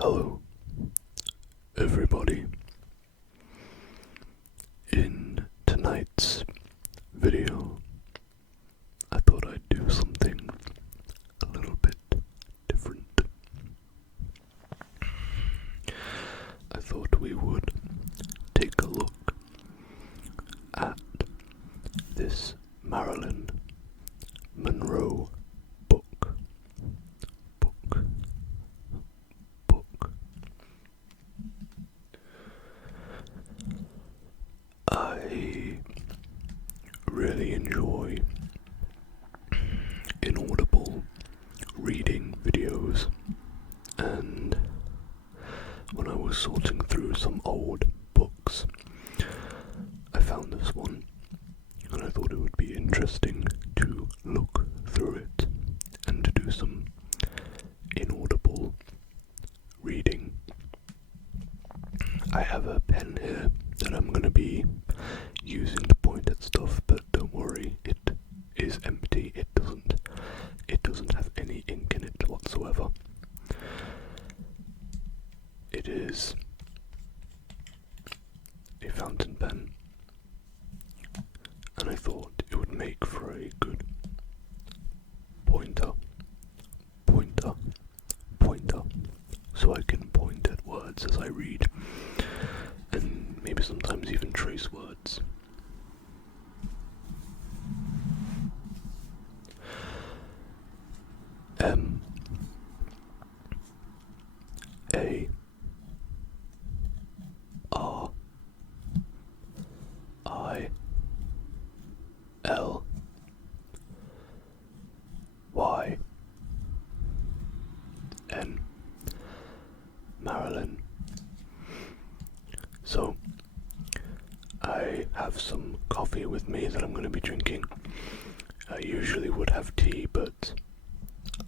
Hello, everybody. In tonight's video, I thought I'd do something a little bit different. I thought we would take a look at this Marilyn Monroe book. I really enjoy inaudible reading videos, and when I was sorting through some old books, I found this one, and I thought it would be interesting to look through it and to do some inaudible reading. I have a pen here that I'm going to be using to point at stuff, but don't worry, it is empty. It doesn't have any ink in it whatsoever. It is a fountain pen, and I thought it would make for a good pointer, so I can point at words as I read, and maybe sometimes even trace words. M A R I L Y N Marilyn. So, I have some coffee with me that I'm going to be drinking. I usually would have tea, but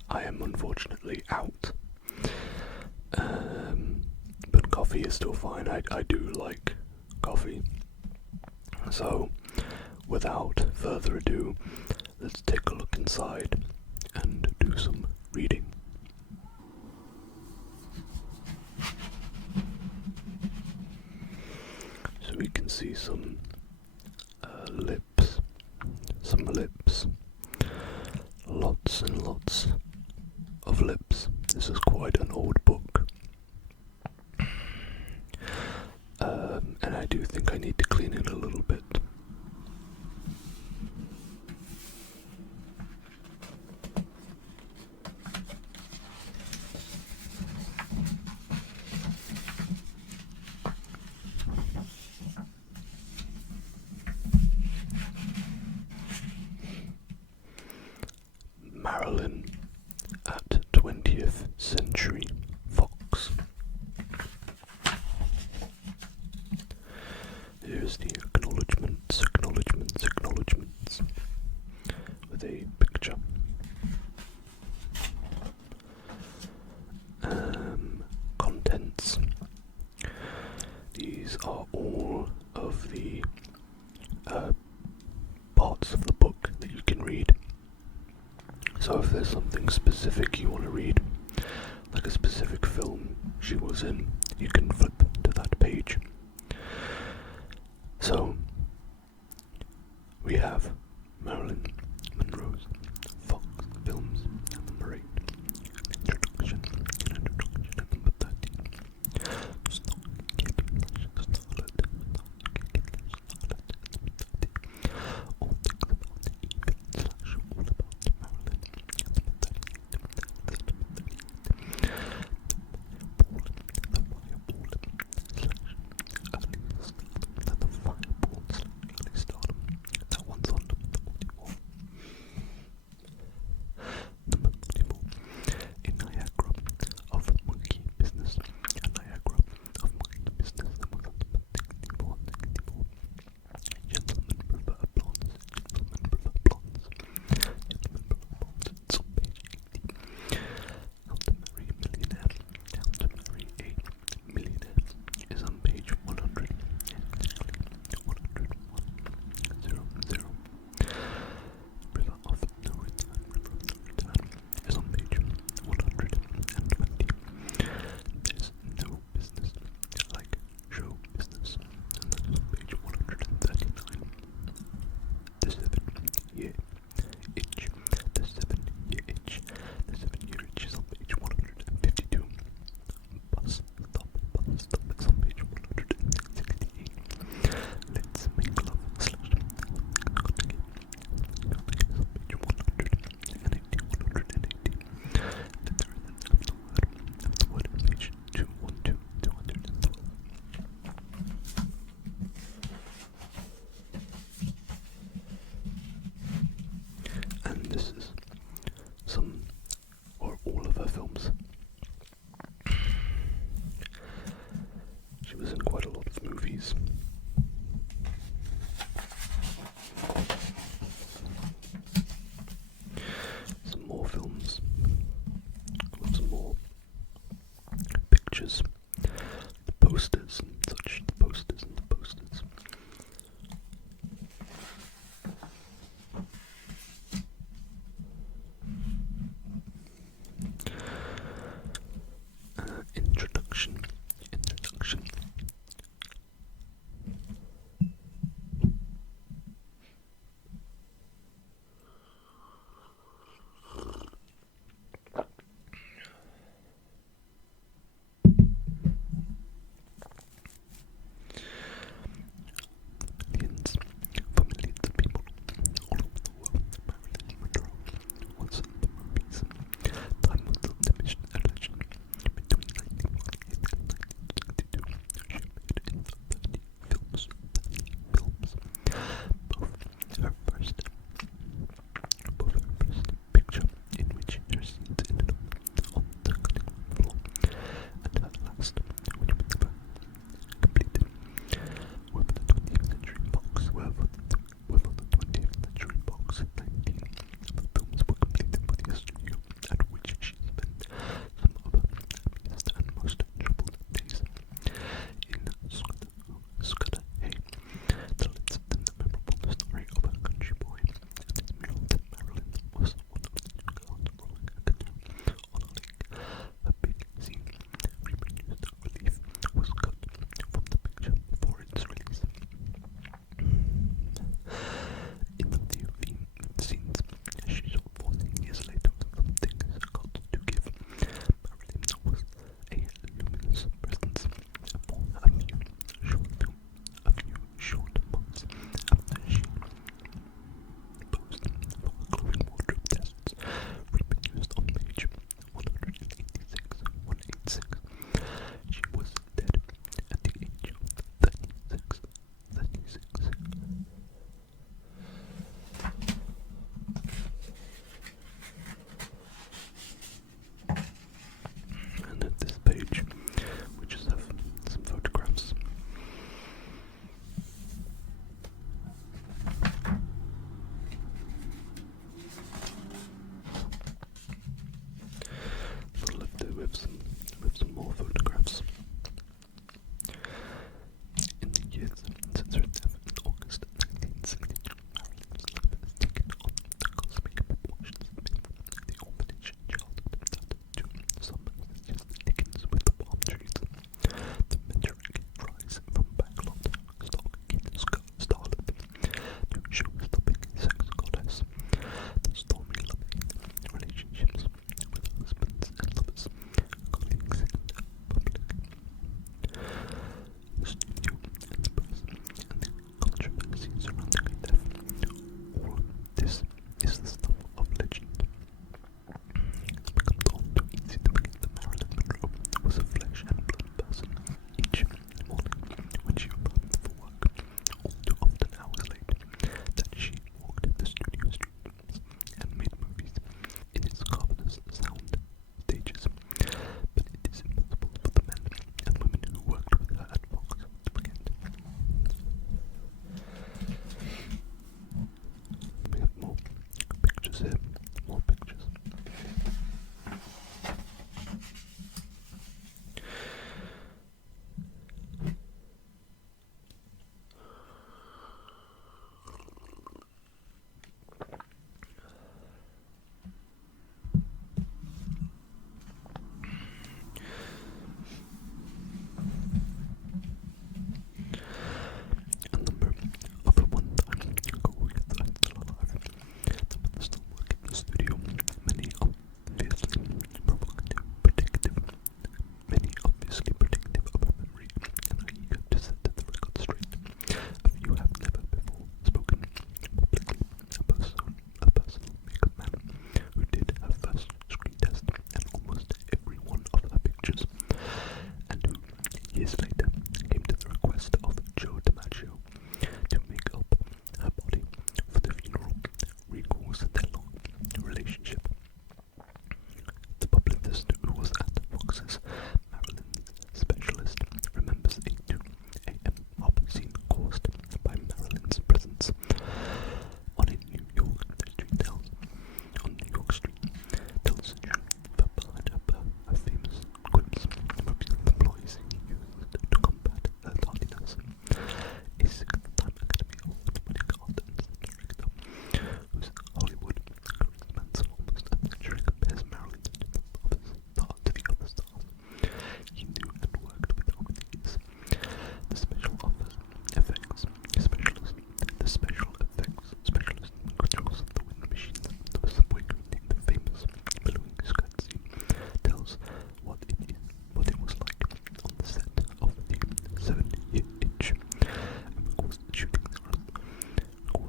I am unfortunately out. But coffee is still fine. I do like coffee. So, without further ado, let's take a look inside and do some reading. So we can see some lips, lots and lots of lips. This is quite an old book, and I do think I need to clean it a little bit. Marilyn at 20th Century Fox. Here's the acknowledgements, with a picture. Contents. These are all of the parts of the book that you can read. So if there's something specific you want to read, like a specific film she was in, you can flip to that page. So, we have Marilyn Monroe's Fox films and number 8. Introduction at number 13. All things about the evil / all about Marilyn. That one's on the 41.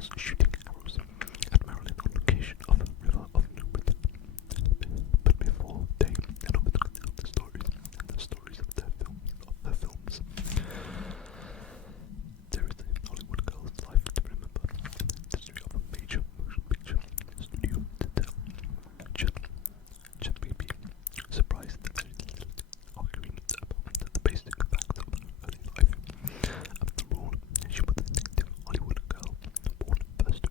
girls shooting arrows at Marilyn on location of a river of Newport. But before they head over to tell the stories and the stories of their films, there is a Hollywood girl's life to remember, and the history of a major motion picture studio to tell. Should we be surprised that there is little agreement about the basic facts of her early life? After all, she was a distinctive Hollywood girl, born first to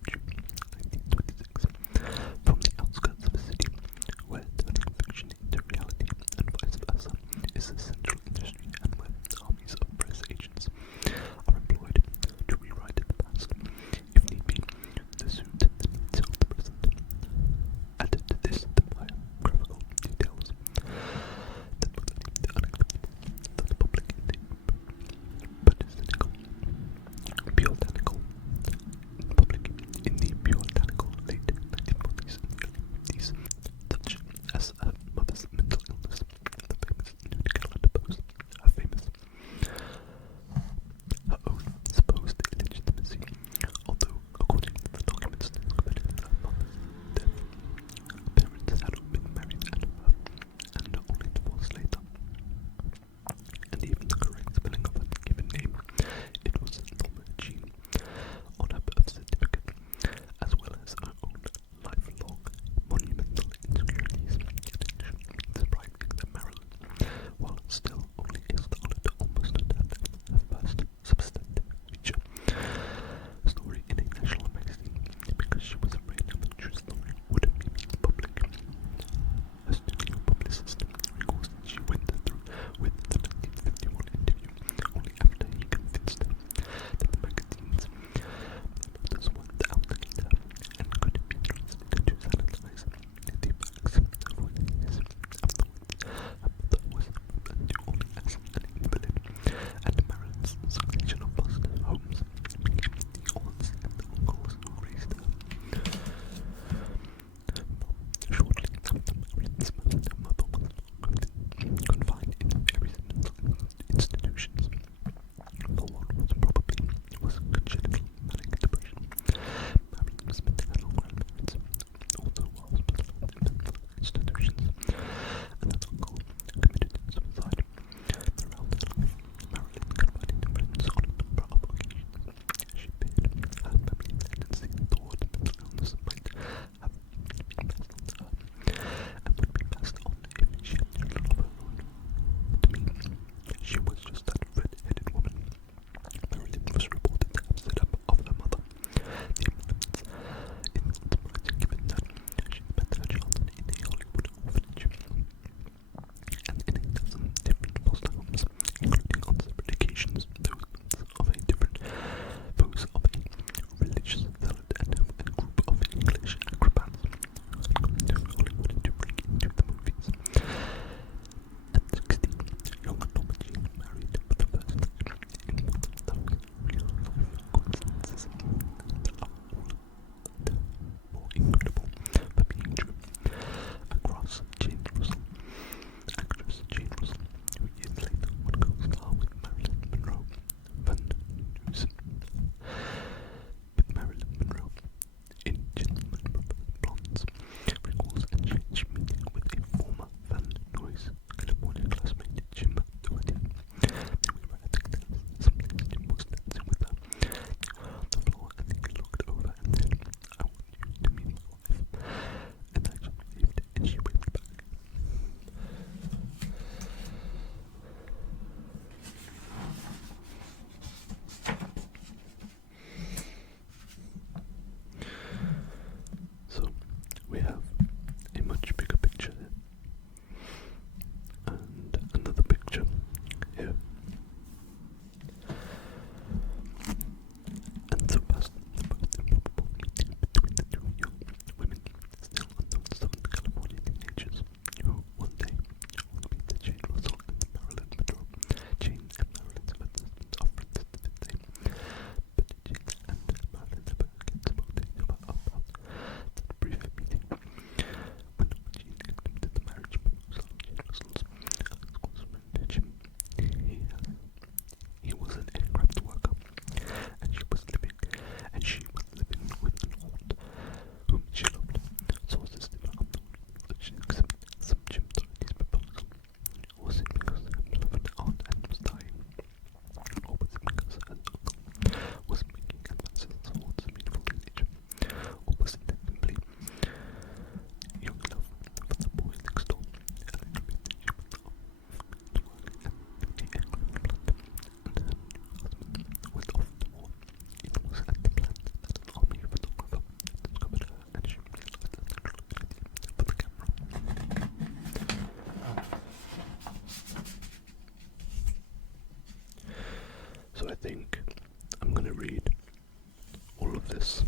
this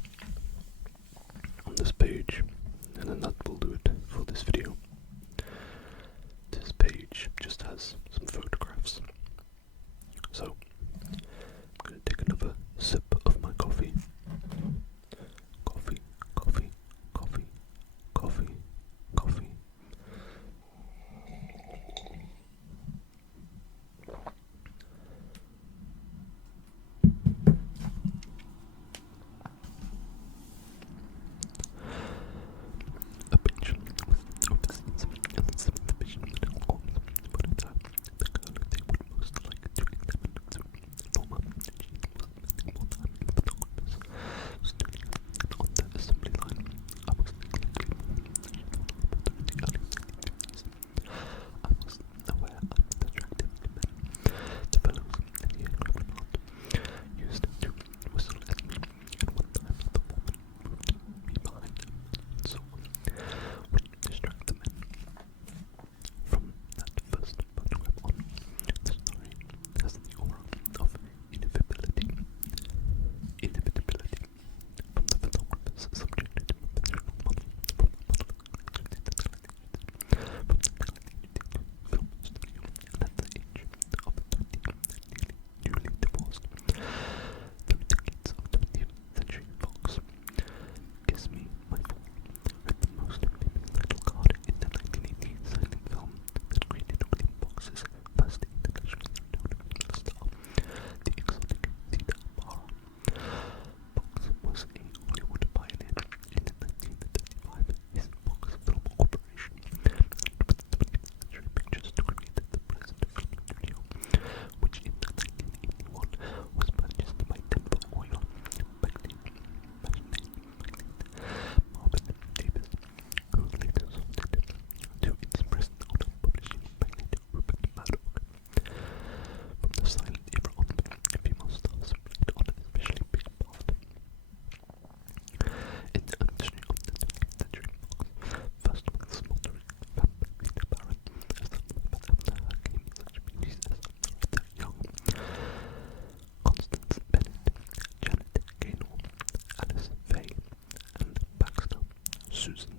on this page, and then that will do it for this video. This page just has some photographs. So, I'm going to take another sip of my coffee. Coffee, coffee, coffee, coffee, coffee. A page of the scenes and the seventh vision of the Holmes, but at that, the girl they would most like to examine Norma, she was spending more time in the photographers, studying and on the assembly line. I was exactly the early 1950s. I was aware of the attractive men, the fellows in the aircraft world, used to whistle at me, and one time the woman moved me behind her, and so on, would distract the men. From that first photograph on, the story has the aura of inevitability. Inevitability. From the photographers subjected to professional model, from the model to the from the film studio, and at the age of 20, nearly divorced. The decades of 20th century Fox. Kiss Me, My Fool, read the most famous title card in the 1980 silent film that created William Fox's first internationally known female star, the exotic Theda Bara. Fox was a Hollywood pioneer in 1935. His Fox Film Corporation with 20th Century Pictures to create the present film studio, which in 1981 was purchased by Denver Oil magnate Marvin Davis, who later sold it to its present owner, publishing magnate Rupert Murdoch. From the silent era on, female stars played on an especially big part in the industry of the 20th century. Fox, first with smoldering femme Rita Barron, as the but after her came such beauties as Loretta Young, Constance Bennett, Janet Gaynor, Alice Faye, and Baxter, Susan